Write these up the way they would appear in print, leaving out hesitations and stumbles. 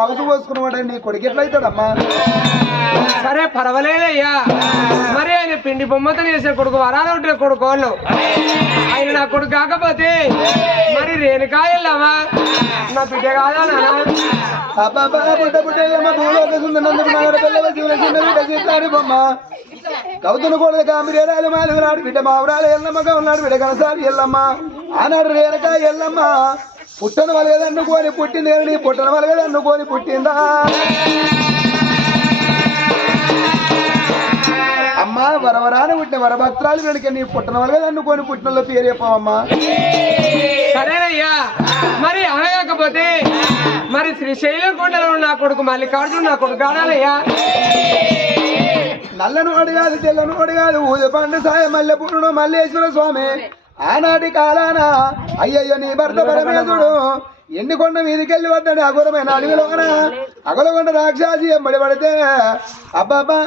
House పోసుకున్నవాడు నీ కొడుకు ఎట్లయితాడమ్మా? సరే పర్వాలేదయ్యా, మరి ఆయన పిండి బొమ్మతో చేసే కొడుకు వరాలు ఉంటే కొడుకు వాళ్ళు ఆయన నా కొడుకు కాకపోతే మరి రేణుకా వెళ్ళావా నా బిడ్డ కాదా నాన్న? కౌతును కూడా కామిరేరాలు మాలినాడు బిడ్డ మావరాలు ఎల్లమ్మగా ఉన్నాడు బిడ్డ కనసారి ఎల్లమ్మ ఆనాడు రేణుకా ఎల్లమ్మ పుట్టను వలగదన్నుకొని పుట్టింది నీ పుట్టను వలగదన్నుకొని పుట్టిందా అమ్మ? వరవరాని పుట్టిన వరభక్తురాలు వెనుక నీ పుట్టన వలగదన్నుకొని పుట్టినలో పేరు చెప్పవమ్మా. సరేనయ్యా, మరి అనగాకపోతే మరి శ్రీశైలం కొండలో నా కొడుకు మల్లికార్జున నా కొడుకు కాడాలయ్యా. నల్లను అడగాదు తెల్లను అడగాదు ఊదపండు సాయ మల్లెపూర్ణుడు మల్లేశ్వర స్వామి ఆనాటి కాలాన అయ్యయ్యో నీ భర్త పరమేశుడు ఎండికొండ మీదికెళ్ళి వద్దని అఘోరమైన అడవిలోన అగలగొండ రాక్షసి ఎంబడి పడితే అబ్బాబా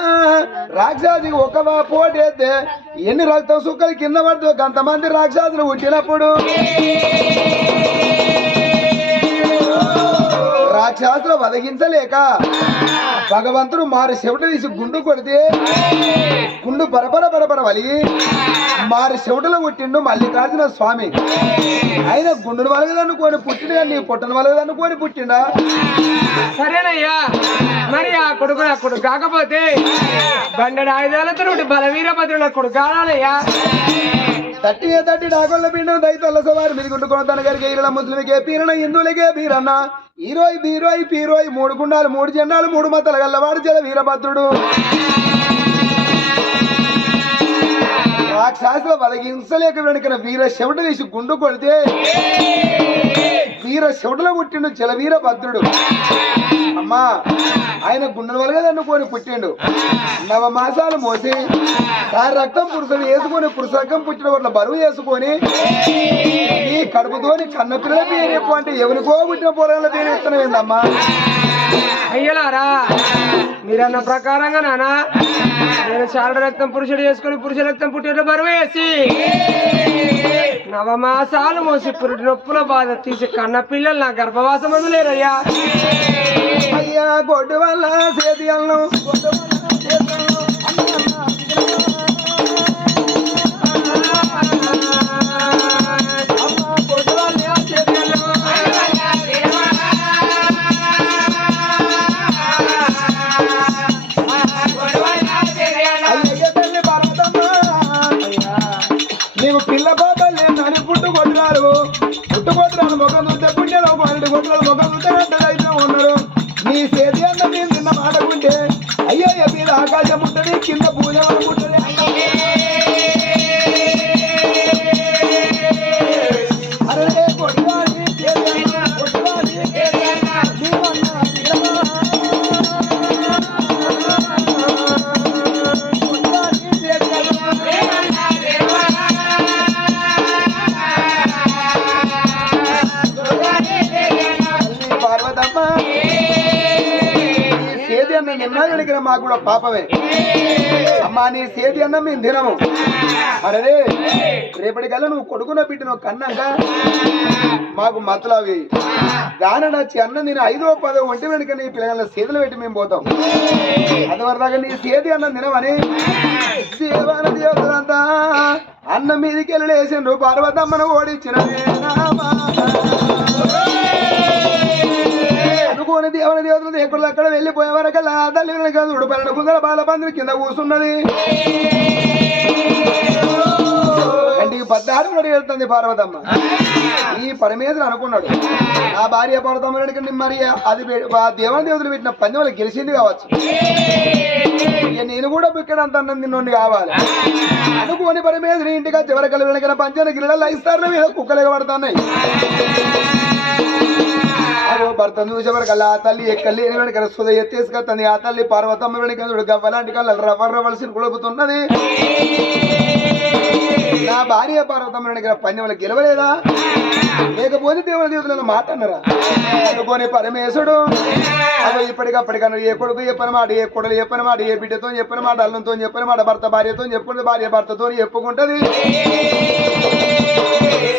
రాక్షసికి ఒక పోటేస్తే ఎన్ని రక్తం సుక్కలు కింద పడుతూ కొంతమంది రాక్షసులు పుట్టినప్పుడు రాక్షసులు వదగించలేక భగవంతుడు మారి చెవిట తీసి గుండు కొడితే గుండు బరబర వలిగి మారి చెవిటలో పుట్టిండు మల్లికార్జున స్వామి. ఆయన గుండును వలగదనుకొని పుట్టిన నీ పుట్టను వలగదనుకొని పుట్టిండా? సరేనయ్యా, మరి ఆ కొడుకు నా కొడుకు కాకపోతే బండెడు ఆయుధాలతో బలవీరభద్రుడు నా కొడుకు కాడాలయ్యా. తట్టి డాకొల్ల పిండం దైతొల్ల సవారి మీద గుండుకొని తన గారికి ఈరల ముస్లింకే పీరన హిందువులకే పీరన్న ఈరోయి బీరోయి పీరోయి 3 గుండాలు 3 జెండాలు 3 మతల గల్లవాడు జల వీరభద్రుడు. రాక్షసుల బలగించలేక వెనుకన వీర శివుట తీసి గుండు కొడితే వీర శివుటలో పుట్టిండు జల వీరభద్రుడు. అమ్మా ఆయన గుండెను వలగదన్నుకొని పుట్టిండు. 9 మాసాలు మోసి దాని రక్తం పురుషుడు వేసుకొని పురుషరకం పుట్టిన వాళ్ళ బరువు వేసుకొని ఈ కడుపుతోని కన్న పిల్లల పేరు ఎక్కువ అంటే ఎవరికో పుట్టిన పొలాల పేరు ఎత్తనవేందమ్మా? అయ్యలారా, మీరన్న ప్రకారంగా నానా నేను చారడ రక్తం పురుషుడు వేసుకొని పురుష రక్తం పుట్టిన బరువు వేసి 9 మాసాలు మోసి పురుటి నొప్పుల బాధ తీసి కన్న పిల్లలు నా గర్భవాసం అందులేరయ్యా. అయ్యా గొడ్డు వల్ల చేతి అన్నం నీకు పిల్ల బాబల్ని నన్ను పుట్టుకొట్టినారు ముఖం చూస్తే పుణ్యలో 12 కొట్టారు ముఖం చూస్తే అయితే ఉన్నారు. నీ చేతి అన్న నేను నిన్న మాటకుంటే అయ్యో మీద ఆకాశం ఉంటుంది కింద పూజ ఉంటుంది. అరే కొట్టాలి నిన్న మాకు కూడా పాపమే అమ్మా. నీ చేతి అన్నం మేము తినము. మరే రేపటికల్లా నువ్వు కొడుకున్న బిడ్డను కన్నాక మాకు మతలవి దాని నచ్చి అన్నం తిని 5వ 10వ ఒంటి వెనుక నీ పిల్లల చేతులు పెట్టి మేము పోతాం. అదివరదాకా నీ చేతి అన్నం తినమని దేవాన దేవతలంతా అన్నం మీదకి వెళ్ళి వేసిండ్రు. పార్వతమ్మను ఓడించిన అనుకోని దేవుని దేవతలు ఎక్కడ అక్కడ వెళ్ళిపోయే వరకల్లా తల్లి ఉడుపల్లిన కుందల బాలబంధుని కింద కూర్చున్నది. కంటికి 16 కూడా వెళ్తుంది పార్వతమ్మ. ఈ పరమేశ్వరుడు అనుకున్నాడు నా భార్య పార్వతమ్మ మరి అది దేవుని దేవతలు పెట్టిన పందెం గెలిచింది కావచ్చు, నేను కూడా ఇక్కడ అంత అన్నం తిన్నోండి కావాలి అనుకోని పరమేశ్వరి ఇంటికి చివరికల్లి వెనకన పంచాన గిరిల ఇస్తారు మీద కుక్కలు పడుతున్నాయి. భర్తను చూసేవరకల్లా ఆ తల్లి ఎక్కల్లి వెనక సుధ ఎత్తేసుకొస్తుంది. ఆ తల్లి పార్వతమ్మ వెనక గవ్వలాంటి కళ్ళ రవ్వలసి కొడుపుతున్నది. నా భార్య పార్వతమ్మ దగ్గర పన్నెమల గెలవలేదా లేకపోతే దేవుని దేవతలను మాట అన్నరా అనుకోని పరమేశుడు అదో ఇప్పటికప్పటికన్నా ఏ కొడుకు చెప్పని మాట ఏ కొడలు చెప్పని మాట ఏ బిడ్డతో చెప్పని మాట అల్లంతో చెప్పని మాట భర్త భార్యతో చెప్పుకుంటే భార్య భర్తతో చెప్పుకుంటది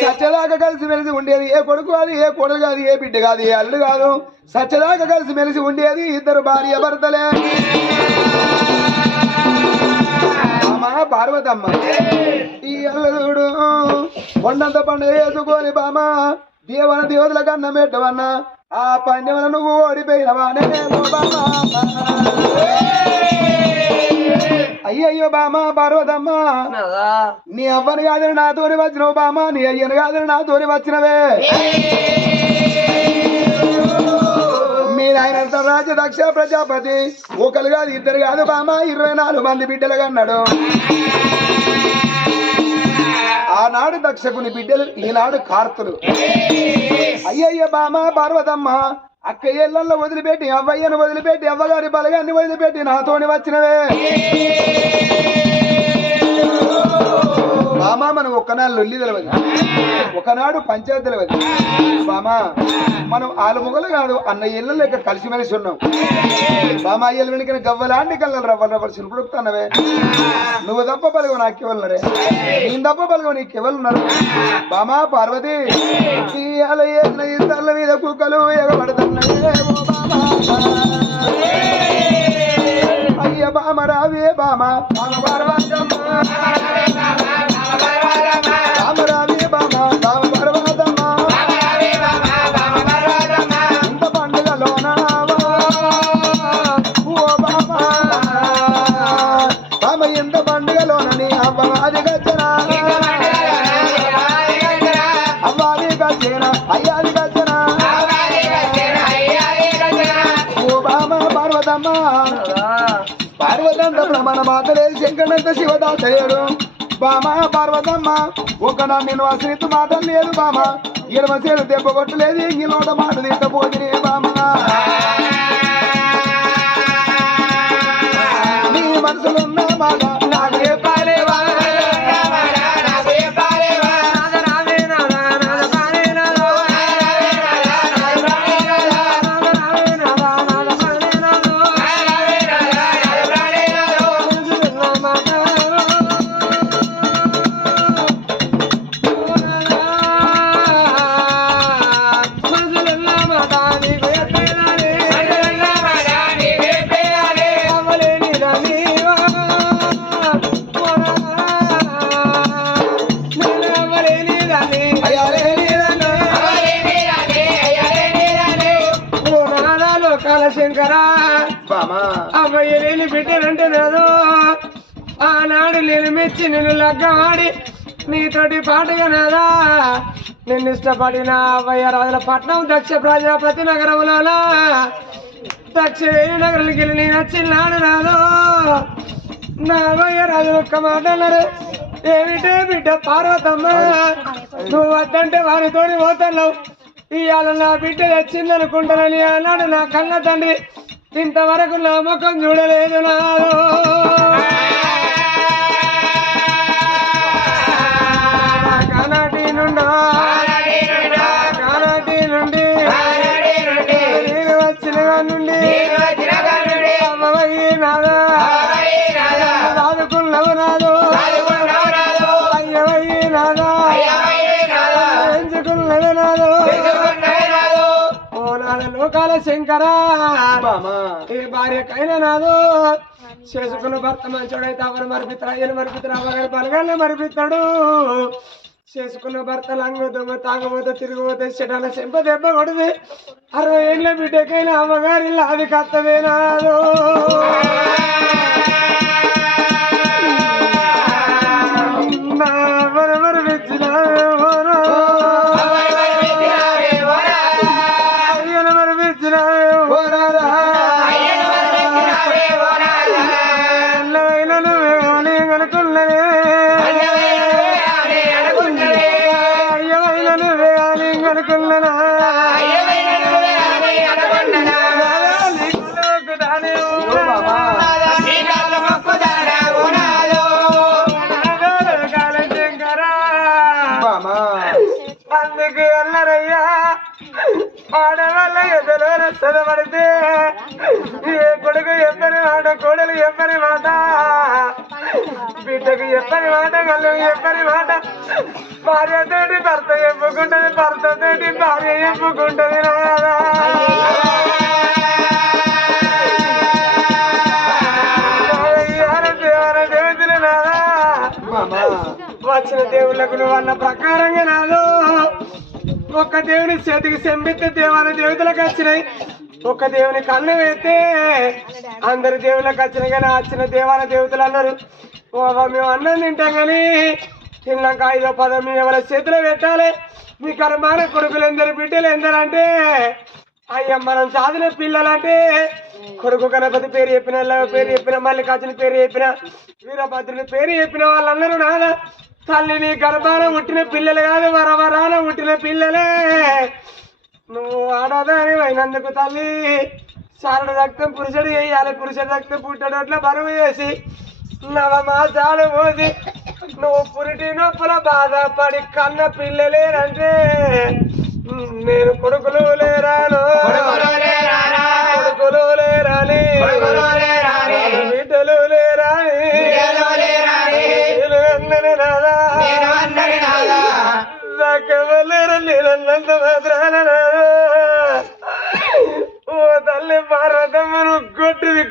సత్యదాకా కలిసి మెలిసి ఉండేది ఏ కొడుకు కాదు ఏ కొడలు కాదు ఏ బిడ్డ కాదు ఏ అల్లుడు కాదు సత్యదాకా కలిసి మెలిసి ఉండేది ఇద్దరు భార్య భర్తలే అమ్మా పార్వతమ్మ ఈ అల్లుడు కొండంత పండుగ వేసుకొని బామా దేవన దేవతల కన్నా పెట్టవన్నా ఆ పండెవన నువ్వు ఓడిపోయినవానే అయ్యయ్యో బామా పార్వతమ్మ నీ అవ్వని కాదని నాతోని వచ్చినవు బామా నీ అయ్యను కాదని నాతోని వచ్చినవే మీ నాయనంత రాజ దక్ష ప్రజాపతి ఒకరు కాదు ఇద్దరు కాదు బామా 24 మంది బిడ్డలు కన్నాడు ఆనాడు దక్షకుని బిడ్డలు ఈనాడు కార్తులు అయ్యయ్య బామా పార్వతమ్మ అక్క ఏళ్ళల్లో వదిలిపెట్టి అవ్వయ్యను వదిలిపెట్టి అవ్వగారి బలగాన్ని వదిలిపెట్టి నాతోని వచ్చినవే బామా మనం ఒక్కనాడు లొల్లి తెలవదు ఒకనాడు పంచాయతీ తెలవదు బామా మనం ఆలుముగలు కాదు అన్న ఇళ్ళ లెక్క కలిసిమెలిసి ఉన్నాం బామా అయ్యలు వెనుక గవ్వలాంటి కళ్ళలు రవ్వలు రవ్వలు సినుపుడుకుతానవే నువ్వు తప్ప పలుగు నాకెవరున్నారే నేను తప్ప పలుగు నీకెవరున్నారు బామా పార్వతి ఇతరుల మీద కుక్కలు ఎగబడుతున్నాయే అయ్య బామ రావే బామ పార్వతమ్మ రామరావే బామ బామ పర్వతమ్మ ఇంత పండుగలోనా ఓ బామ బామ ఇంత పండుగలోనని అవ్వది గచ్చనా అవ్వాలి గచ్చనా అయ్యాది గచ్చనా ఓ బామ పార్వతమ్మ పార్వతంత ప్రమాణ మాతలేదు శంకరంత శివదాసయ్యడు బామా పార్వతమ్మ ఒకనా నేను అసలు మాట లేదు బామా ఇరవ సేలు దెబ్బ కొట్టలేదు ఇంగిలోట మాట తిట్టపోతుంది బామా నీ మనసులో ఉన్న మాట నాకే పాలేవా శంకరా అబ్బాయి లేని బిడ్డలంటే నాదో ఆనాడు నేను మెచ్చి నిన్ను లగ్గమాడి నీతోటి పాటగా నాదా నిన్ను ఇష్టపడిన అవ్వయ్య రాజుల పట్నం దక్ష ప్రజాపతి నగరంలో దక్ష వేణు నగరానికి వెళ్ళి నేను వచ్చినాడు నాదో నా అవ్వయ్య రాజులు ఒక్క మాట అన్నారు ఏమిటే బిడ్డ పార్వతమ్మ నువ్వు వద్దంటే వారితోని పోతున్నావు ఇవాళ నా బిడ్డ తెచ్చిందనుకుంటానని అన్నాడు నా కన్న తండ్రి ఇంతవరకు నా ముఖం చూడలేదు నాదో కానాటి నుండి నేను వచ్చిన నుండి అమ్మవయ్యి నాదా రాదుకున్నావు నాదో అయ్యవయ్యి నాదా ఎంచుకున్నది నాదో లోకాల శంకరా ఏ భార్యకైనా నాదో చేసుకున్న భర్త మంచోడైతే అవరు మరిపిస్తాడు అయ్యను మరిపిస్తాడు అవ్వగారి పలగానే మరిపిస్తాడు చేసుకున్న భర్త లంగు దొంగ తాగబోతే తిరిగిపోతే చెటాల చెంప దెబ్బ కొడుతుంది 60 ఏళ్ళ బిడ్డకైనా అమ్మగారి అది కత్తమే నాదో మరిపించిన శంకర బాధపడితే ఏ కొడుకు ఎప్పని మాట కోడలు ఎప్పని మాట బిడ్డకు ఎప్పని మాట కళ్ళు ఎప్పని మాట భార్యతోటి భర్త ఎప్పుకుంటది భర్తతోటి భార్య ఎప్పుకుంటది నాదా దేవతలు నాదా వచ్చిన దేవుళ్ళకు నువ్వు అన్న ప్రకారంగా నాదో ఒక్క దేవుని చేతికి సెంబెత్తే దేవతలకు వచ్చినాయి ఒక్క దేవుని కన్ను వేస్తే అందరు దేవుళ్ళకి వచ్చినాయి కానీ వచ్చిన దేవతలు అన్నారు మేము అన్నం తింటాం కానీ తిన్నాక 5వ పదం మీ ఎవరి చేతిలో పెట్టాలి మీ కర్మాన కొడుకులు ఎందరు బిడ్డలు ఎందరంటే అయ్యా మనం సాధిన పిల్లలంటే కొడుకు గణపతి పేరు చెప్పిన మల్లికార్జున పేరు చెప్పిన వీరభద్రుని పేరు చెప్పిన వాళ్ళందరూ నాదా తల్లి నీ గర్భాన పుట్టిన పిల్లలు కాదు వరవరాన పుట్టిన పిల్లలే నువ్వు ఆడదాని అయినందుకు తల్లి చారుడు రక్తం పురుషుడు వేయాలి పురుషుడు రక్తం పుట్టడు అట్లా బరువు వేసి నవమాసాలు మోసి నువ్వు పురిటి నొప్పుల బాధపడి కన్న పిల్లలేరంటే నేను కొడుకులు లేరాను కొడుకులు లేరాని బిడ్డలు లేరాని నాకెవరు నేనన్నంత మాత్రాన ఓ తల్లి పార్వతమ్మ నువ్వు కొట్టుది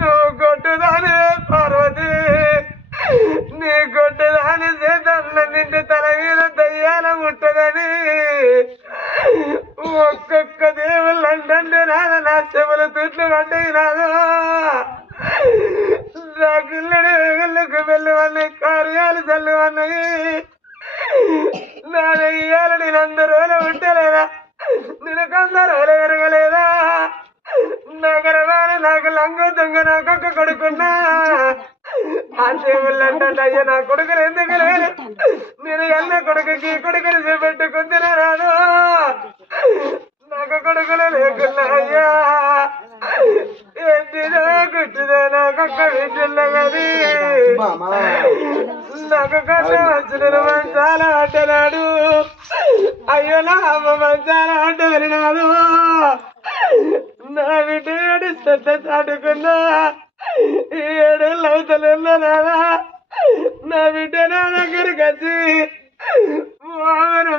నువ్వు కొట్టుదాని పార్వతి నీ కొట్టుదాని చేతన్న నింటి తల మీద దయ్యాల ముట్టదని ఒక్కొక్క దేవుళ్ళు అంటే నాద నా చెవుల తుట్లు అంటే నాదో నా పిల్లడి వెగుళ్ళకు వెళ్ళవన్నాయి కార్యాలు చల్లవన్నాయి నా దయ్యాలు నేను 100 రోజులు ఉంటలేదా నేను 100 రోజులు ఎరగలేదా నగరవాణి నాకు లంగ దొంగ నాకొక్క కొడుకున్నా ఆ దేవుళ్ళు అంటే అయ్యా నా కొడుకులు ఎందుకు లేదు నేను ఎన్న కొడుకుకి కొడుకుని చూపెట్టుకుందినా రాదు నాకు కొడుకులు లేకున్నా అయ్యా ఏంటిదో గుర్తుదో నాకొక్క విద్యుల్లో కది నాకు కన్నా వచ్చిన మంచాల అంటున్నాడు అయ్యో నా అమ్మ మంచాల అంటూ వెళ్ళినాడు నా బిడ్డ ఏడు శ్రద్ధ చాటుకున్నా 7 ఏళ్ళు అవుతలేదా నా బిడ్డ నా దగ్గరికి వచ్చి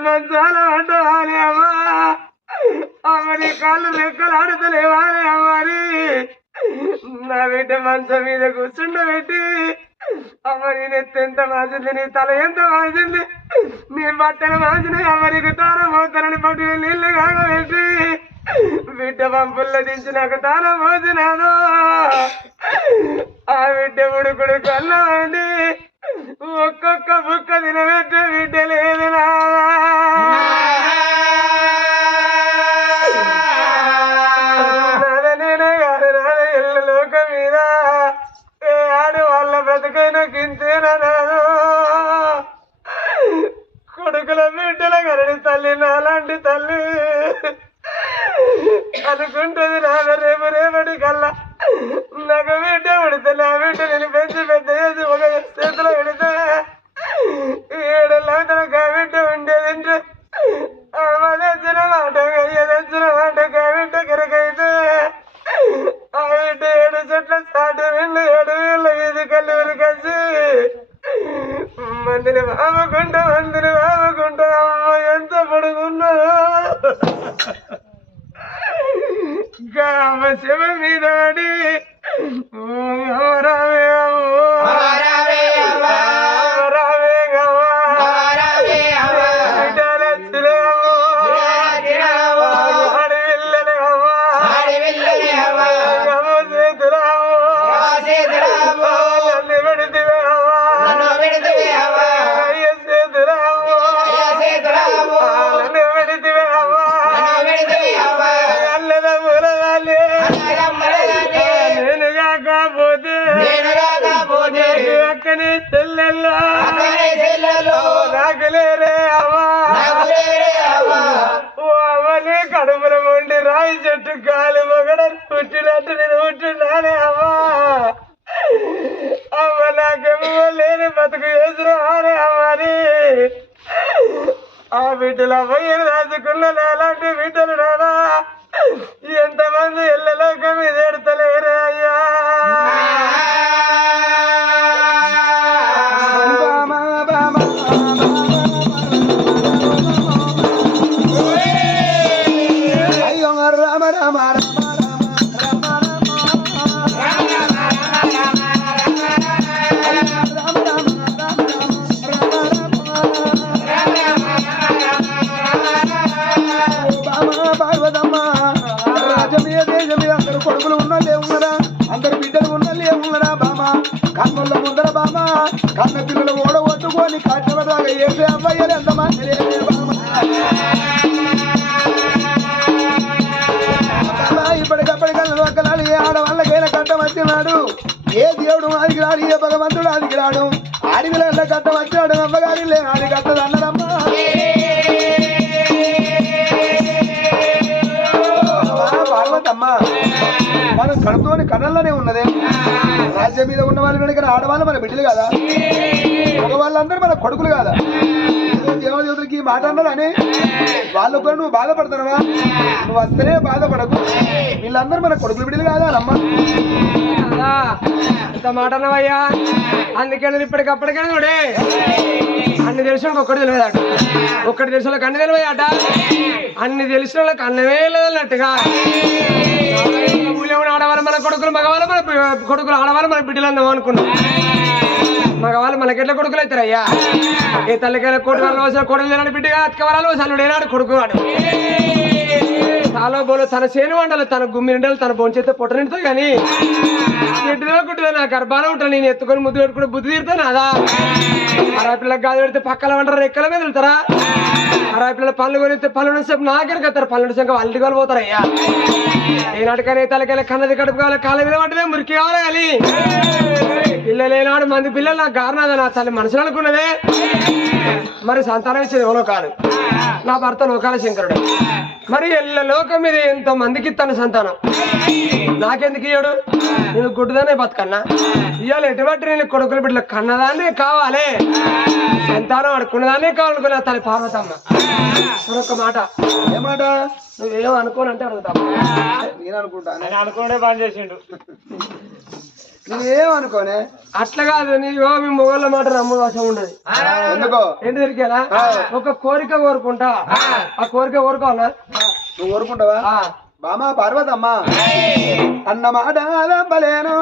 మంచాల అంటావాలి అమ్మా అమ్మని కాళ్ళు రెక్కలు ఆడుతలేవాలి అమ్మని నా బిడ్డ మంచం మీద కూర్చుండబెట్టి అమ్మ నేను ఎంత మాసింది నీ తల ఎంత మాసింది నీ బట్టలు మాసినాయి అమ్మనికి తానం పోతానని పట్టి నీళ్లు కాగబెట్టి బిడ్డ పంపుల్లో దించి నాకు తానం పోసినాను ఆ బిడ్డ ఉడుకుడు కన్నా అండి ఒక్కొక్క బుక్క తినబెట్టే బిడ్డ లేదు నేనే కాదు నాన్న ఇళ్ళ లోకం మీద ఏ ఆడు వాళ్ళ బ్రతకైనా కించేనా నాను కొడుకుల బిడ్డల కరడి తల్లి నాలాంటి తల్లి అనుకుంటుంది నాన్న రేపటి కల్లా నాకు బిడ్డ ఉడితే నా బిడ్డ నేను పెంచి పెద్ద చేసి ఒక చేతిలో పెడితే 7 ఏళ్ళ బిడ్డ ఉండేది అమ్మ తెచ్చిన మాట తెచ్చిన మాట బిడ్డ కిరకైతే ఆ బిడ్డ 7 చెట్ల సాటి వీళ్ళు 7 వీళ్ళ వీధి కళ్ళు కలిసి మందిని బాబుకుంటా అమ్మ ఎంత పొడుగున్నదో శివ మీద పడి రావే అక్కని చెల్లెల్లో నాకులేరే అవ్వని కడుపులో ఉండి రాయి చెట్టు గాలి మొగడ పుట్టినట్టు నేను పుట్టినానే అవ్వా అవ్వ నాకేమో లేని బతుకు వేసిన అనే అమ్మని ఆ బిడ్డల అవ్వయ్యను రాసుకున్న నాలాంటి బిడ్డలు రాదా ఎంతమంది ఎల్లలోక మీద ఎడతలేరే అయ్యా. అయ్యో రామ రామ పార్వతమ్మ రాజమీయ దేశమీద అందరు కొడుకులు ఉన్నలే ఉన్నరా అందరు బిడ్డలు ఉన్నలే ఉన్నరా బామ కన్నుల ముందర బామ కన్న పిల్లలు ఓడగొట్టుకొని కట్టవదాగా ఏసే అబ్బాయిలు ఎంతమంది ఇప్పటికప్పటి కళ్ళు ఒక్కనాడు ఏ ఆడవాళ్ళకైనా కట్టం వచ్చినాడు ఏ దేవుడు ఆదికి రాడు ఏ భగవంతుడు ఆదికి రాడు ఆడివిలో కట్టం వచ్చినాడు అమ్మగారి లే ఆడి కట్టదు అన్నదమ్మా. పార్వతమ్మ మనం కడుపులోని కళ్ళల్లోనే ఉన్నదే రాజ్యం మీద ఉన్న వాళ్ళు వెనుక ఆడవాళ్ళు మన బిడ్డలు కదా మగవాళ్ళందరూ మన కొడుకులు కదా దేవదేవుడికి మాట అన్నారని వాళ్ళు కూడా నువ్వు బాధపడుతున్నావా నువ్వు వస్తేనే బాధపడకు వీళ్ళందరూ మన కొడుకులు బిడ్డలు కాదా అమ్మ ఎంత మాట అన్నావయ్యా అందుకే నేను ఇప్పటికప్పటికే చూడే అన్ని తెలిసిన ఒక్కటి తెలియదట ఒక్కటి తెలిసిన వాళ్ళకి అన్ని తెలియదట అన్ని తెలిసిన వాళ్ళకి అన్నమే లేదన్నట్టుగా ఆడవాళ్ళు మన కొడుకులు మగవాళ్ళు మన కొడుకులు ఆడవాళ్ళు మన బిడ్డలు అన్నాం అనుకున్నాం మగవాళ్ళు మనకెట్లా కొడుకులు అవుతారయ్యా ఏ తల్లికైనా కోటి వాళ్ళు వచ్చిన కొడుకు లేనాడు బిడ్డగా అతకవరాలు సల్లుడు ఏనాడు కొడుకు వాడు చాలా బోలు తన చేను వండలు తన గుమ్మి నిండలు తన బొంచేస్తే పొట్ట నిండుతాయి కానీ ఎట్టుదో కుట్టిదో నా గర్భాన ఉంటాను నేను ఎత్తుకొని ముద్దు పెట్టుకుని బుద్ధి తీరుతాను అదా అరవై పిల్లలకు గాది పెడితే పక్కల వంటారు రెక్కల మీద వెళ్తారా అరవై పిల్లల పనులు కొనిస్తే పనులు సేపు నాకెనక వస్తారు పనులు సంఖ్య వాళ్ళ వాళ్ళు పోతారయ్యా ఏనాటికైనా తలకైనా కన్నది కడుపు కావాలి కాళ్ళ మీద వంటలే మురికి కావాలి కానీ పిల్లలు ఏనాడు మంది పిల్లలు నాకు గారినాదా నా తల్లి మనసులు అనుకున్నదే మరి సంతానం ఇచ్చేది ఎవరో కాదు నా భర్త లోకాల శంకరుడు మరి ఎల్ల లోకం మీద ఎంతో మందికి ఇస్తాను సంతానం నాకెందుకు ఇయ్యాడు నేను గుడ్డుదానే బతుకన్నా ఇవాళ ఎటువంటి నేను కొడుకుల బిడ్డలు కన్నదాన్నే కావాలి సంతానం అడుకున్నదాన్నే కావాలనుకున్నా తల్లి పార్వతమ్మ మరొక మాట ఏమాట నువ్వేం అనుకోనంటే అడుగుతావు నేను అనుకుంటాను అనుకునే పని చేసిండు నువ్వేమనుకోనే అట్లా కాదు నీవో మీ మొగోళ్ళ మాట నమ్మకం ఉండదు ఎందుకో ఏంటి దొరికేనా ఒక కోరిక కోరుకుంటా ఆ కోరిక కోరుకోవాలా నువ్వు కోరుకుంటావా బామా పార్వతమ్మ అన్న మాట నమ్మలేను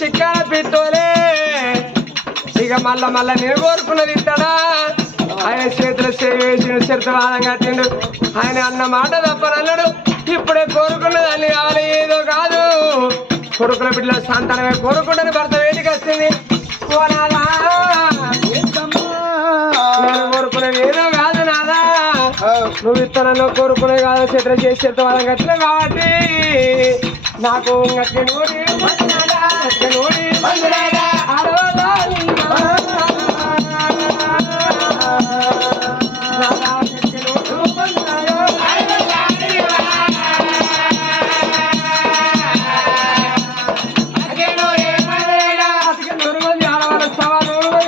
చిక్కన పిట్టోలే ఇక మళ్ళా నేను కోరుకున్నది ఇస్తాడా ఆయన చేతులు చేసిన చరితవాదం కట్టిండు ఆయన అన్న మాట తప్పనన్నాడు ఇప్పుడే కోరుకున్నది అన్ని కావాలి ఏదో కాదు కొడుకుల బిడ్డల సంతానమే కోరుకుంటాను భర్త వేదిక వచ్చింది నేను కోరుకునేది ఏదో కాదు నాదా నువ్వు ఇస్తానో కోరుకునే కాదు చేతులు చేసి చరితవాదం కట్టిన కాబట్టి నాకు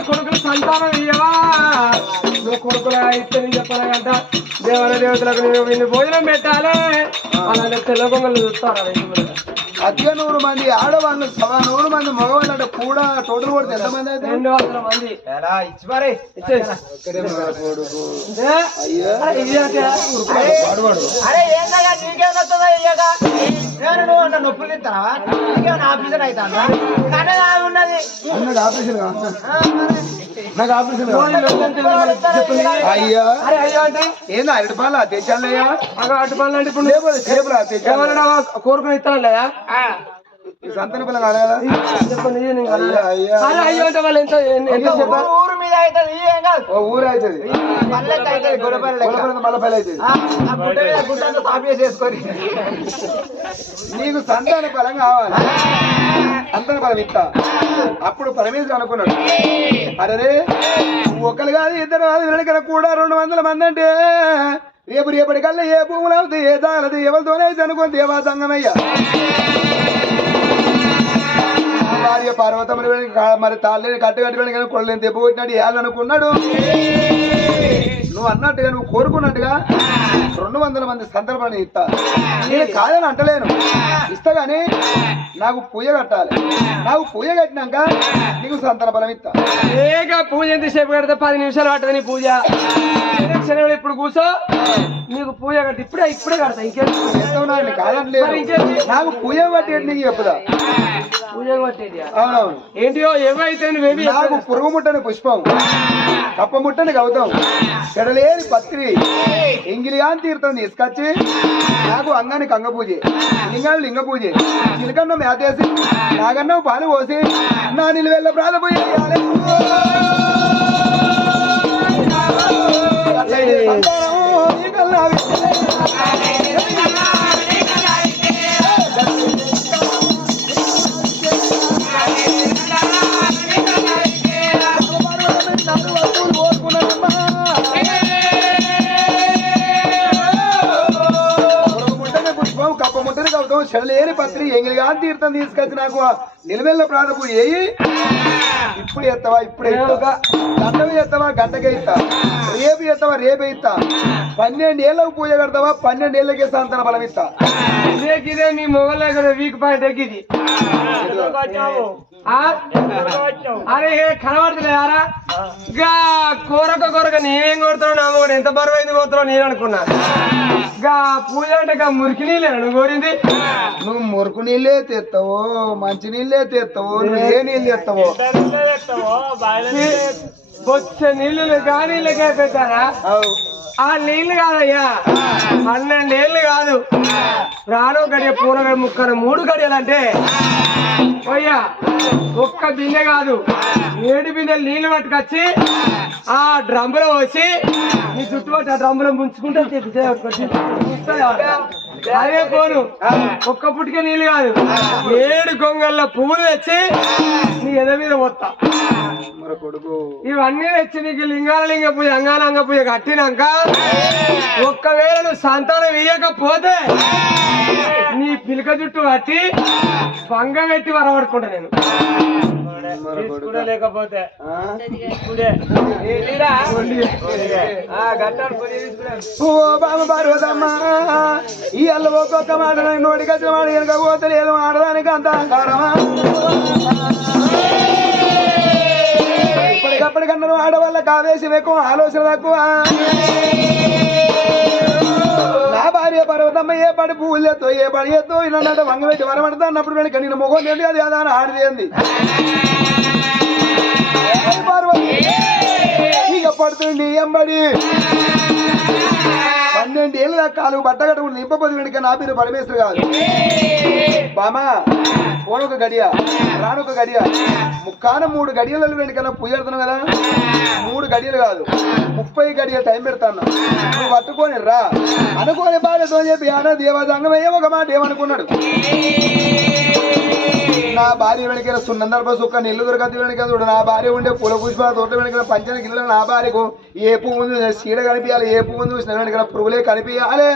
కొడుకులు సంతానం ఇయ్యవా నువ్వు కొడుకులు ఇస్తే చెప్పాలి కంట దేవర దేవతలకు నువ్వు భోజనం పెట్టాలి అలాగే తెల్ల బొమ్మలు చూస్తారా 100 మంది ఆడవాళ్ళు 100 మంది మగవాళ్ళు అంటే కూడా టోటల్ కొడితే ఎంతమంది అయితే 200 మంది నొప్పులు ఇస్తావా ఆఫీసర్ అవుతాను ఉన్నది నాకు ఆపరేషన్ అయ్యా ఏంది అరటిపాలు తెచ్చానయ్యా అటుపాలు అంటే ఇప్పుడు కోరుకుని ఇస్తాను లేదా ఈ సంతాన పిల్ల కాలేదా చెప్పండి నేను కనాలా? అయ్యా అరే అయ్యో అంటే వాళ్ళు ఎంత చెప్పారు? ఊరు మీద అవుతుంది ఏం కాదు ఓ ఊరు అవుతుంది పల్లెకి అవుతుంది గొడవపల్లి లెక్క. మళ్ళీ పల్లె అవుతుంది ఆ గుడ్డ మీద గుడ్డంతా సాఫ్ చేసేసుకొని నీకు సంతాన ఫలం కావాలి సంతాన ఫలం ఇస్తా అప్పుడు పరమేశ్వరుడు అనుకున్నాడు అరే ఒకరు కాదు ఇద్దరు కాదు వెనకన కూడా 200 మంది అంటే రేపటికల్లా ఏ భూములు అవుతాయి ఏ దాలది ఎవరితోనే అనుకో దేవా సంగమయ్య భార్య పార్వతమ్మని మరి తాళ్ళని కట్టి వెనక కొడలేని దెబ్బ కొట్టినాడు వేయాలనుకున్నాడు నువ్వు అన్నట్టుగా నువ్వు కోరుకున్నట్టుగా 200 మంది సందర్భాన్ని ఇస్తా నేను కాదని అంటలేను ఇస్తా గాని నాకు పూజ కట్టాలి నాకు పూజ కట్టినాక నీకు సంతాన బలం ఇస్తా ఏగా పూజ ఎంతసేపు కడితే 10 నిమిషాలు పట్టదు నీ పూజ క్షణంలో ఇప్పుడు కూర్చో నీకు పూజ కట్టి ఇప్పుడే కడతా ఇంకేం కాదట్లేదు నాకు పూజ పట్టేది నీకు చెప్పుదా పూజ పట్టేది అవునవును ఏంటియో ఏవైతే నువ్వేవి నాకు పురుగు ముట్టని పుష్పం కప్ప ముట్టని గౌతం చెడలేని పత్రి ఎంగిలిగాని తీర్థం తీసుకొచ్చి నాకు అంగానికి అంగ పూజ లింగాన్ని లింగ పూజ చిలకన్నం మేతేసి నాగన్నం పాలు పోసి నా నిలువెల్ల ప్రాణ పూజ చేయాలి. కప్ప ముట్టని కవుతాం చెడలేని పత్రి ఎంగిలిగా తీర్థం తీసుకొచ్చి నాకు నిలువెల్ల ప్రాణపు ఏయి ఇప్పుడు ఎత్తవా ఇప్పుడే గంటలు ఎత్తవా గంటకే ఇస్తా రేపు ఎత్తవా రేపే ఇస్తా 12 ఏళ్ళకు పూజ కడతావా 12 ఏళ్ళకే సంతాన బలం ఇస్తా ఇదే మీ మొగల వీక్ పాయింట్ ఎక్కిది అరే కనబడతలేదారా గా కొరక నేనేం కొడుతున్నావు నా మొగడు ఎంత బరువు అయింది కొడుతున్నావు నేను అనుకున్నా గా పూజ అంటే గా మురికి నీళ్ళే నువ్వు కోరింది నువ్వు మురుకు నీళ్ళే తెస్తావో మంచి నీళ్ళే తెస్తావో నువ్వు ఏ నీళ్ళు తెస్తావో వచ్చే నీళ్ళు గా నీళ్ళకే పెట్టారా ఆ నీళ్లు కాదయ్యా 12 ఏళ్ళు కాదు రానో గడియ పూన ముక్కన 3 గడియలంటే అయ్యా ఒక్క బిందె కాదు 7 బిందెలు నీళ్లు పట్టుకొచ్చి ఆ డ్రమ్ములో వచ్చి నీ చుట్టుపక్కల ఆ డ్రమ్ములో ముంచుకుంటే అదే పోను ఒక్క పుట్టిక నీళ్ళు కాదు 7 గొంగళ్ళ పువ్వులు తెచ్చి నీ ఎద మీద పోతా కొడుకు ఇవన్నీ తెచ్చి నీకు లింగ పూజ అంగానంగ పూజ కట్టినాక ఒక్కవేళ నువ్వు సంతానం ఇయ్యకపోతే నీ పిలక జుట్టు కట్టి పంగ పెట్టి వరబడుకుంటా నేను లేకపోతే ఓ బాబు పార్వతమ్మ ఈ అల్ల ఒక్కొక్క మాట నోటికొచ్చిన మాట వెనక పోతే లేదు ఆడదానికి అంత అహంకారమా ఇప్పటికప్పటికన్నా ఆడవాళ్ళకి ఆవేశం ఎక్కువ ఆలోచన తక్కువ నా భార్య పర్వతమ్మ ఏ పడి పువ్వులు ఎత్తో ఏ పడి ఎత్తో ఇలా వంగబెట్టి వరమడతా అన్నప్పుడు వెనక నేను మొగం ఏంటి అది అదా ఆడిది ఏంది పార్వతి ఇక పడుతుంది ఎంబడి 12 ఏళ్ళ కాలు బట్టగట్టుకుని నింపపోతే వెనుక నా పేరు పరమేశ్వరు కాదు బామా పోనొక గడియ రానొక గడియ ముక్కాన 3 గడియలలో వెనుకన్నా పూజెడుతున్నావు కదా 3 గడియలు కాదు 30 గడియ టైం పెడతాను నువ్వు పట్టుకొని రా అనుకోని బాధతో చెప్పి ఆన దేవదంగమయ్యే ఒక మాట ఏమనుకున్నాడు నా భార్య వెనక సున్నందర్భ సుక్క నీళ్లు దొరకదు వెనక చూడు నా భార్య ఉండే పూల పుష్పాల తోట వెనక పంచని గిన్నెల నా భార్యకు ఏ పువ్వు ముందు చీడ కనిపించాలి ఏ పువ్వు ముందు చూసిన వెనక పురుగులే కనిపించాలి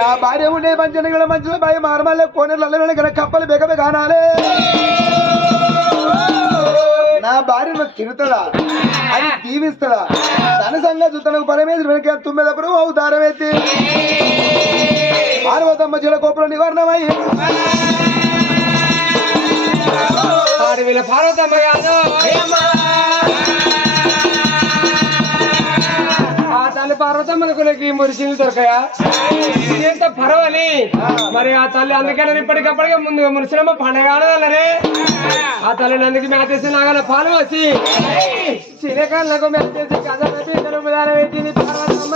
నా భార్య ఉండే పంచని గిన్నెల మంచిలో భయ మారమల్లే కోనేళ్ళ వెనక కప్పలు బెగబె కానాలే నా భార్యను తిరుగుతుందా అది దీవిస్తుందా తన సంగతి తనకు పరమేశ్వరు వెనక 9 పురుగు అవుతారం ఎత్తి పార్వతమ్మ జల కోపల నివారణమై వీళ్ళ పార్వతమ్మ కాదు ఆ తల్లి పార్వతమ్మలకి మురిసిలు దొరకాయా ఎంత పర్వని మరి ఆ తల్లి అందుకని ఇప్పటికప్పటికే ముందుగా మురిసినమ్మ పండగాలరే ఆ తల్లిని అందుకు మేతేసి నాగల పాలు వచ్చి చిలకలకు మేతేసి కథ పెట్టింది పార్వతమ్మ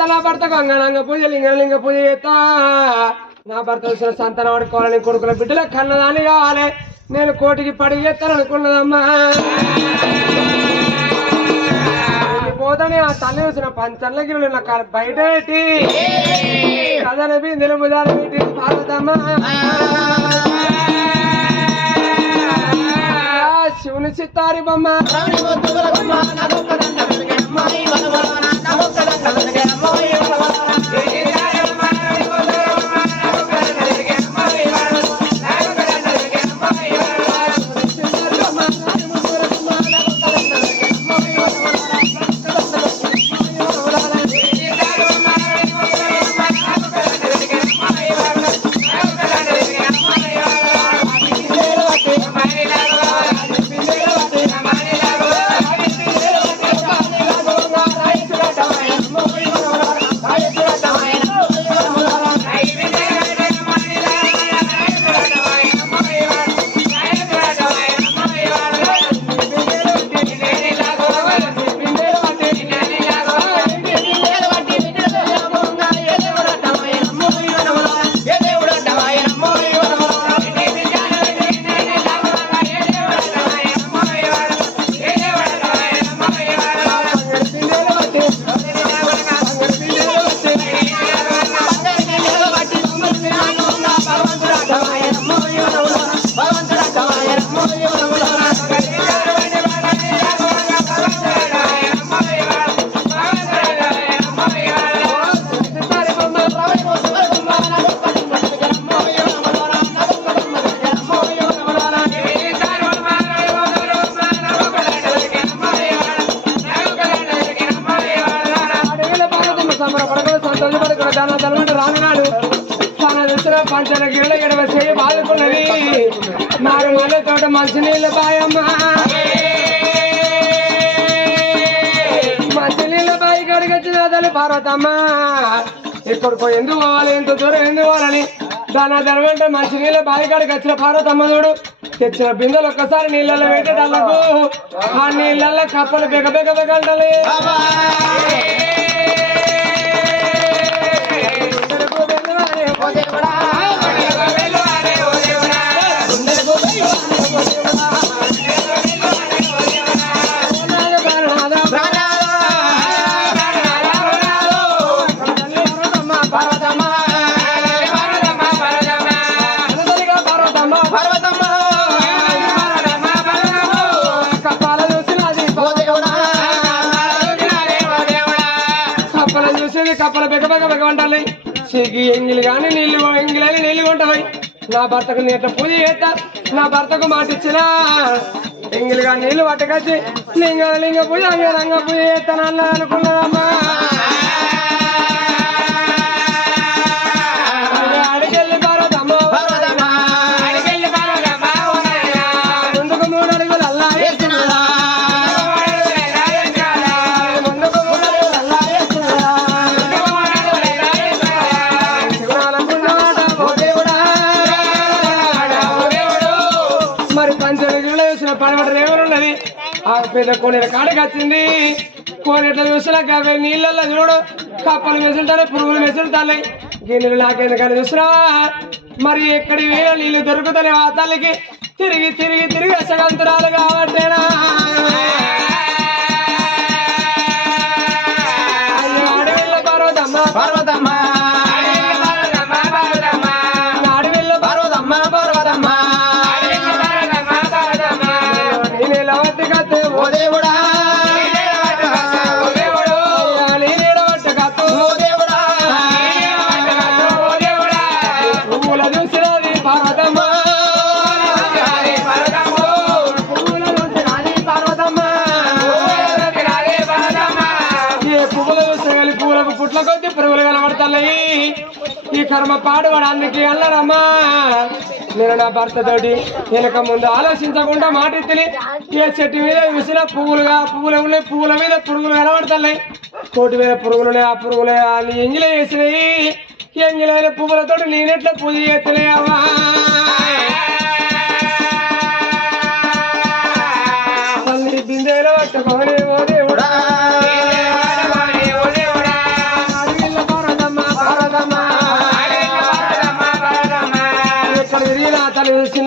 తల భర్తకు అంగనంగ పూజ లింగ పూజ చేస్తా నా భర్త వచ్చిన సంతానం ఆడుకోవాలని కొడుకుల బిడ్డల కన్నదాన్ని కావాలి నేను కోటికి పడిగేస్తాను అనుకున్నదమ్మా పోతానే ఆ తల్లి వచ్చిన పంచర్ల గిరులు నా బయట పెట్టి కథనవి నిలుపుదాలు పెట్టి పార్వతమ్మ శివుని చిత్తారి బొమ్మ రానున్నాడు తన దసర పంచల గిళ్ళ ఎడవ చేయి బాదుకున్నది నాడు మళ్ళీ తోట మంచినీళ్ళ బాయమ్మ మంచినీళ్ళ బాయి కడిగొచ్చిన తల్లి పార్వతమ్మ ఇక్కడికి ఎందుకు పోవాలి ఎంత దూరం ఎందుకు పోవాలని దాని ధరమంటే మంచినీళ్ళ బాయి కాడికి వచ్చిన పార్వతమ్మ చూడు తెచ్చిన బిందెలు ఒక్కసారి నీళ్ళలో పెట్టేటల్లకు ఆ నీళ్ళల్లో కప్పలు బెగ బెగ బెగంటలే కప్పల బెగ బెగ బెగ వంటాలి సిగి ఎంగిలి కానీ ఎంగిలని నీళ్ళు కొంటాయి నా భర్తకు నేను పూజ చేస్తా నా భర్తకు మాట ఇచ్చిన ఎంగిలిగా నీళ్లు పట్టుకొచ్చి లింగ పూజ రంగ పూజ చేస్తాను అనుకున్నానమ్మా అడిగెళ్ళి పార్వతమ్మ ముందుకు 3 అడుగులు అల్లా వేస్తున్నా పడమట రేవనున్నది ఆ పెద్ద కోనేరు కాడికి వచ్చింది కోనేట్లో చూసినాక నీళ్ళల్లో చూడు కప్పలు మెసులుతాయి పురుగులు మెసులుతాయి గిన్నెలు లాకేందుకని చూసినా మరి ఎక్కడి వేళ నీళ్ళు దొరుకుతాయి ఆ తల్లికి తిరిగి తిరిగి తిరిగి అసగంతురాలు కాబట్టేనా అడవిలో పార్వతమ్మ పార్వతమ్మ అడవిలో పార్వతమ్మ పార్వతమ్మ పుట్ల కొద్ది పురుగులు కనబడతాయి ఈ కర్మ పాడుపడానికి అల్లరమ్మా నేను నా భర్తతోటి వెనక ముందు ఆలోచించకుండా మాట తిని ఏ చెట్టు మీద చూసిన పువ్వుల మీద పురుగులు కనబడతాయి కోటి మీద పురుగులు ఆ పురుగులు ఎంగిలే వేసినాయి ఎంగిలైన పువ్వులతో నేనెట్లా పూజ చేస్తున్నాయి అమ్మా తల్లి బిందెలో పట్టుకొని ఓ దేవుడా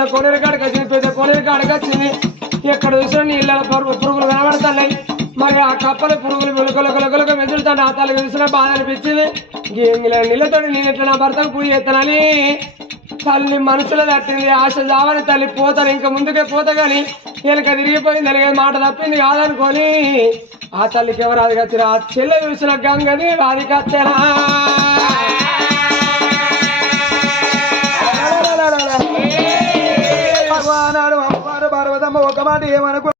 చిన్న కోనేరు కాడికి వచ్చింది, పెద్ద కోనేరు కాడికి వచ్చింది. ఎక్కడ చూసినా నీళ్ళ పురుగులు కనబడుతున్నాయి. మరి ఆ కప్పల పురుగులు గులకొలకొలకొలక మెదులుతాను. ఆ తల్లి చూసినా బాధ అనిపించింది. నీళ్ళతో నేను ఎట్లా నా భర్తకు పూజ చేస్తానని తల్లి మనసులో తట్టింది. ఆశ జావని తల్లి పోతాను, ఇంకా ముందుకే పోతా కానీ వెనక తిరిగిపోయింది అనేది మాట తప్పింది కాదనుకొని ఆ తల్లికి ఎవరు అది కచ్చిరా? ఆ చెల్లె చూసిన గంగని అది కచ్చరా. భగవానాడు అమ్మవారు పార్వతమ్మ ఒక మాట ఏమనుకో